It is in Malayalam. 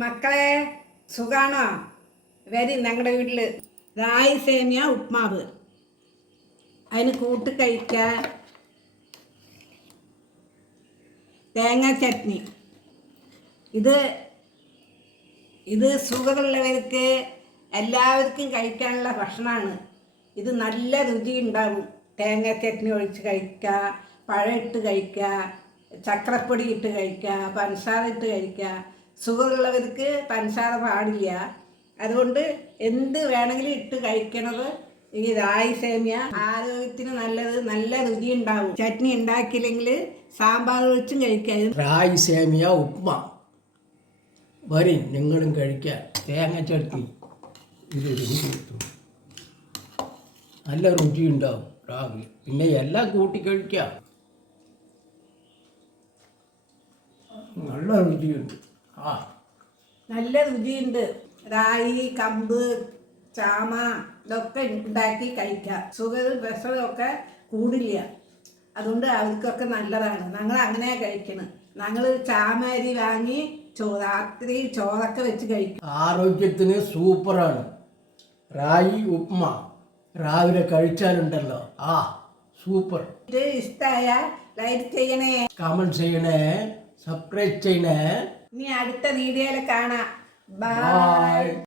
മക്കളെ സുഖാണോ? വരി ഞങ്ങളുടെ വീട്ടിൽ റായി സേമിയ ഉപ്മാവ്, അതിന് കൂട്ട് കഴിക്കാൻ തേങ്ങ ചട്നി. ഇത് ഇത് ഷുഗറുള്ളവർക്ക് എല്ലാവർക്കും കഴിക്കാനുള്ള ഭക്ഷണമാണ്. ഇത് നല്ല രുചി ഉണ്ടാവും. തേങ്ങ ചട്നി ഒഴിച്ച് കഴിക്കുക, പഴം ഇട്ട് കഴിക്കുക, ചക്രപ്പൊടി ഇട്ട് കഴിക്കുക, പഞ്ചസാര ഇട്ട് കഴിക്കുക. ഷുഗറുള്ളവർക്ക് പഞ്ചസാര പാടില്ല. അതുകൊണ്ട് എന്ത് വേണമെങ്കിലും ഇട്ട് കഴിക്കണത് ഈ റായി സേമിയ ആരോഗ്യത്തിന് നല്ലത്, നല്ല രുചി ഉണ്ടാവും. ചട്നി ഉണ്ടാക്കിയില്ലെങ്കിൽ സാമ്പാർ ഒഴിച്ചും കഴിക്കാം. റായി സേമിയ ഉപ്മ വരും നിങ്ങളും കഴിക്കാൻ. തേങ്ങ ചട്നി ഇത് നല്ല രുചി ഉണ്ടാവും. റാഗി പിന്നെ എല്ലാം കൂട്ടി കഴിക്കാം. നല്ല രുചിയുണ്ട്. നല്ല രുചിയുണ്ട്. റായി, കമ്പ്, ചാമ ഇതൊക്കെ ഉണ്ടാക്കി കഴിക്കാം. ഷുഗർ പ്രഷറും ഒക്കെ കൂടില്ല. അതുകൊണ്ട് അവർക്കൊക്കെ നല്ലതാണ്. ഞങ്ങൾ അങ്ങനെ കഴിക്കണം. ഞങ്ങൾ ചാമ അരി വാങ്ങി രാത്രി ചോറൊക്കെ വെച്ച് കഴിക്കും. ആരോഗ്യത്തിന് സൂപ്പറാണ് റായി ഉപ്മ. രാവിലെ കഴിച്ചാലുണ്ടല്ലോ സൂപ്പർ. ഇത് ഇഷ്ടമായ ലൈക്ക് ചെയ്യണേ, കമന്റ് ചെയ്യണേ, സബ്സ്ക്രൈബ് ചെയ്യണേ. ഇനി അടുത്ത വീഡിയോയിൽ കാണാം. ബൈ.